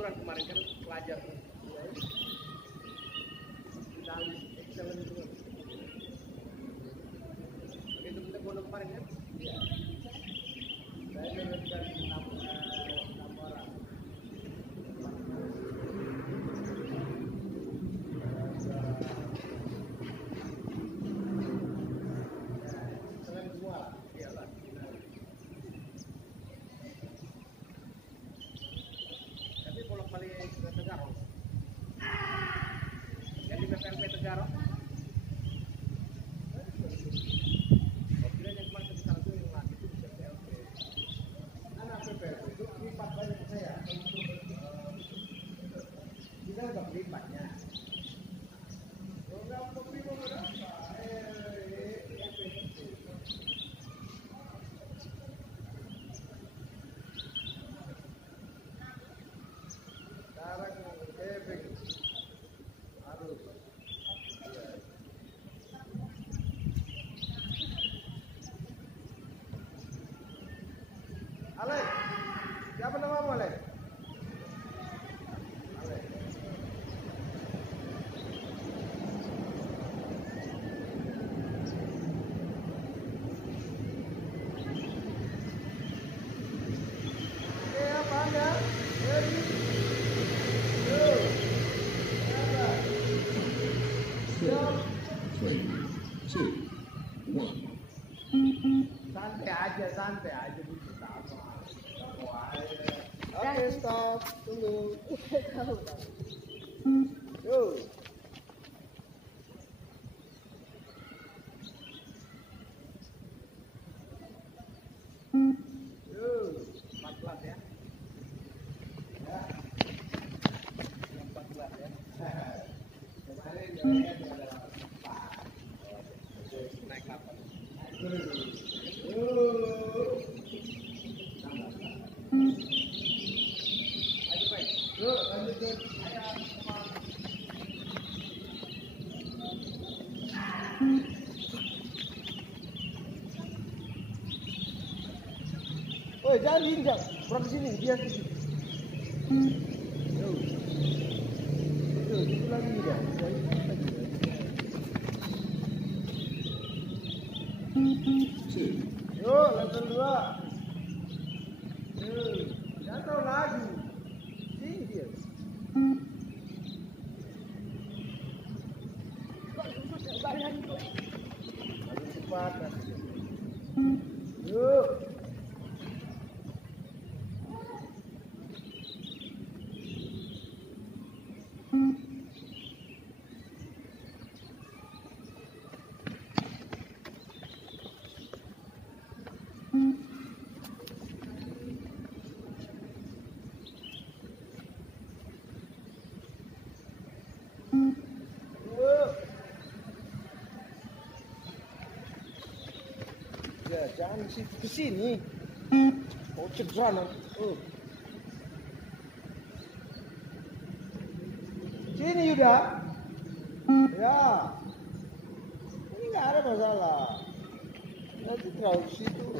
kejujuran kemarin kan pelajar tuh. Finalis excellent itu. Itu kita bodoh kemarin kan? Iya. Saya menurunkan 6 orang. Selain semua, iyalah. Tapi bolak-balik ke Tegarong. Yang di PPLP Tegarong. Kita udah pelipatnya. Program pemilu berapa? Sekarang efek harus. Alex, siapa namamu Alex? Santai aja gitu sama. Oke, stop. Tunggu. Yo. Yo, 14 ya. Ya. 14 ya. Kemarin jalannya ada 4. Naik 8. Yuk, lanjutin. Woi, jangan diinjak. Kurang sini, dia di sini. Yuk. Itu lagi dia. Yuk, level 2. Yuk, jatuh lagi. Sini dia. Lebih cepat. Yuk. Ya, jangan ke sini. Oh, ke sana. Sini Yuda. Ya. Ini nggak ada masalah. Nanti terlalu ke situ.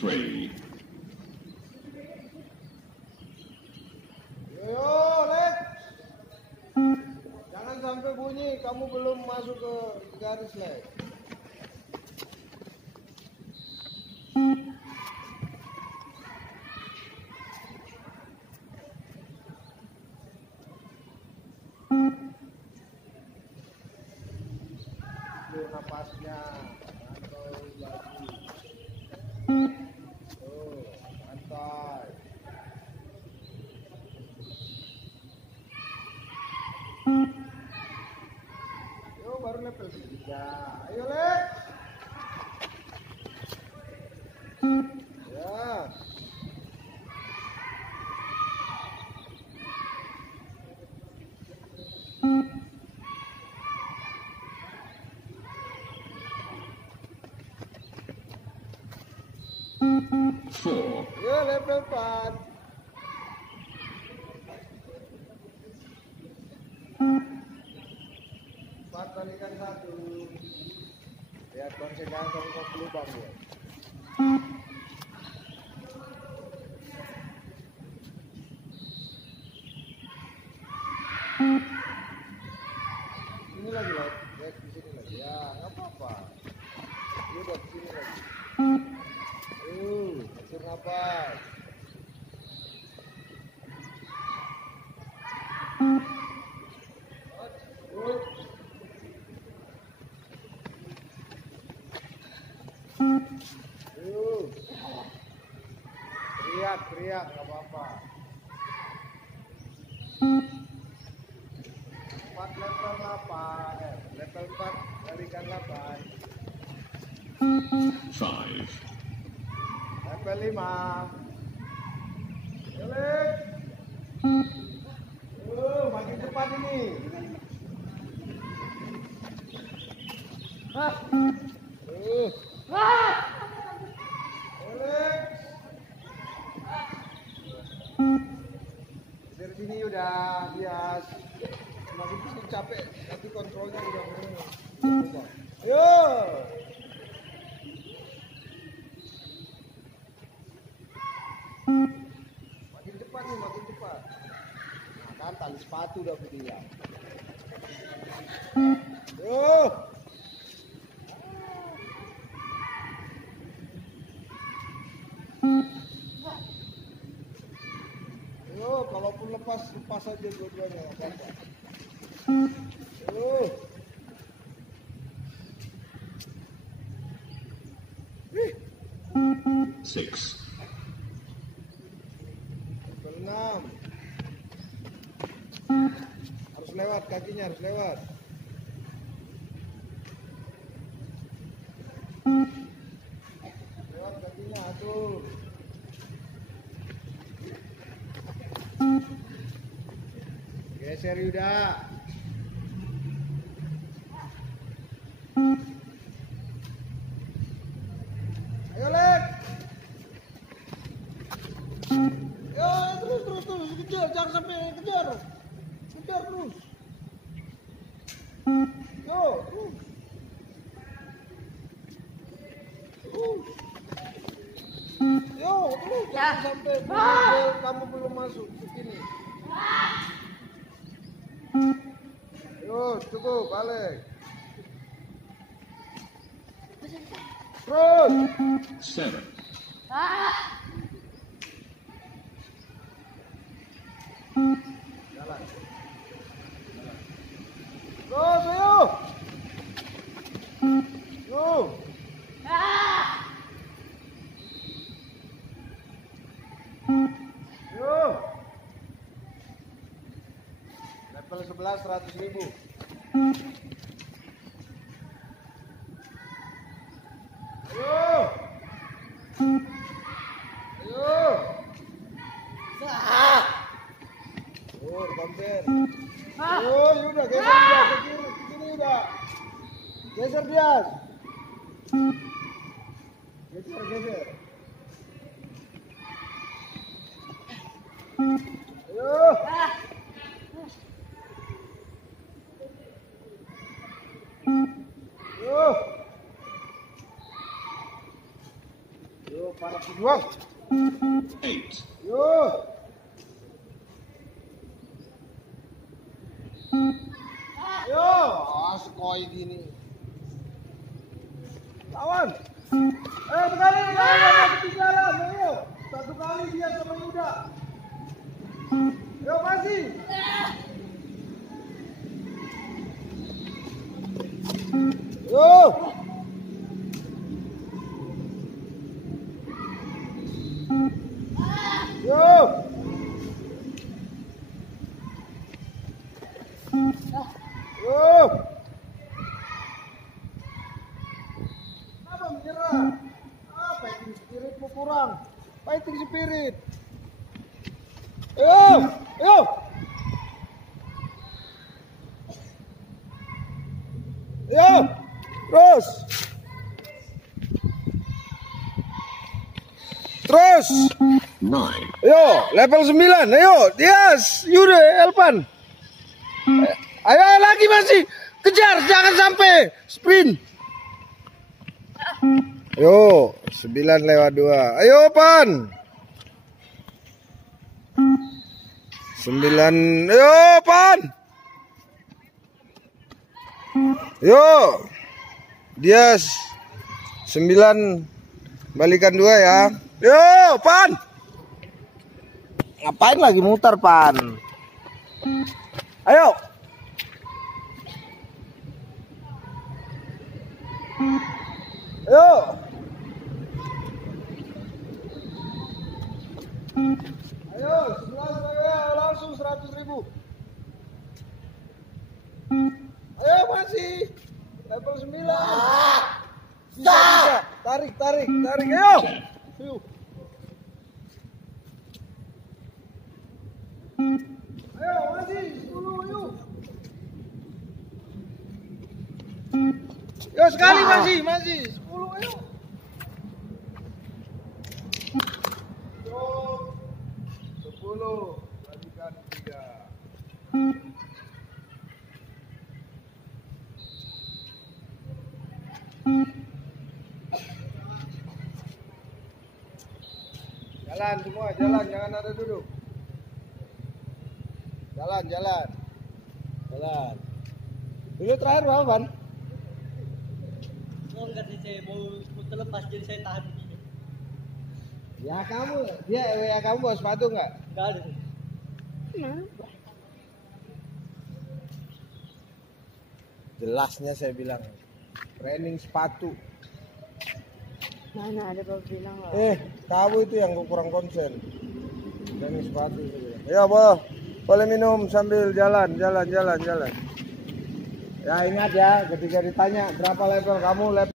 3. Yo, Lex. Jangan sampai bunyi kamu belum masuk ke garis, Lex. Napasnya santai lagi. Santai. Yo, baru level 3. Ayo, Lex. Ya. Yo, level 4. Empat kalikan 1. Lihat konsekan kamu ke lubang ya. apa-apa. Teriak, nggak apa-apa. 4 level 8, level 4 kalikan 8. 5, Level 5. Balik. Makin cepat ini. Dari sini udah bias. Semakin sini capek, tapi kontrolnya udah mulai. Ayo. Makin cepat nih, makin cepat. Nah, kan tali sepatu udah dia. Yo. Yo, kalaupun lepas aja dua-duanya, nggak apa-apa. Yo. Wih. 6, Level 6. Harus lewat, kakinya harus lewat. Lewat kakinya, tuh. Geser Yuda. Ayo Lek. Yo, terus kejar, jangan sampai kejar. Kejar terus. Yo, terus. Yo, terus jangan sampai kamu belum masuk ke sini. Yo, cukup, balik. Terus. 7, Jalan. Terus, ayo. Yo. Yo. Level 11 100.000. Ayo. Ayo. Oh, bumper. Oh, yaudah geser dia ke kiri udah. Geser dia. Geser. Ayo. Yo, para pejuang. 8, Yo. Yo, sekoi gini. Lawan. Ayo sekali ada ketinggalan. Ayo. Satu kali dia sama Yuda. Yo, masih. Yo. Yo. Yo. Kenapa menyerah? Fighting spiritmu kurang. Fighting spirit. Yo. Yo. Terus. Terus. 9, Ayo, level 9. Ayo, yes. Yuda, Elpan. Ayo lagi masih. Kejar, jangan sampai sprint. Ayo, 9 lewat 2. Ayo, Pan. 9. Ayo, Pan. Yo. Dias. 9 Balikan 2 ya. Yo, Pan. Ngapain lagi muter, Pan? Ayo. Ayo. Ayo, 11 langsung 100.000. Ayo masih level 9. Bisa. Tarik, ayo. Yuk. Ayo masih 10 yuk. Yo sekali masih 10 ayo. Stop. 10 balikan 3. Jalan semua, jalan, jangan ada duduk. Jalan. Dulu terakhir berapa, Ban? Oh enggak sih, saya mau terlepas jadi saya tahan begini. Ya kamu bawa sepatu nggak? Enggak ada. Jelasnya saya bilang training sepatu. Mana ada bapak bilang loh. Kamu itu yang kurang konsen. Training sepatu saya bilang. Ya, boleh minum sambil jalan. Ya ingat ya, ketika ditanya berapa level kamu, level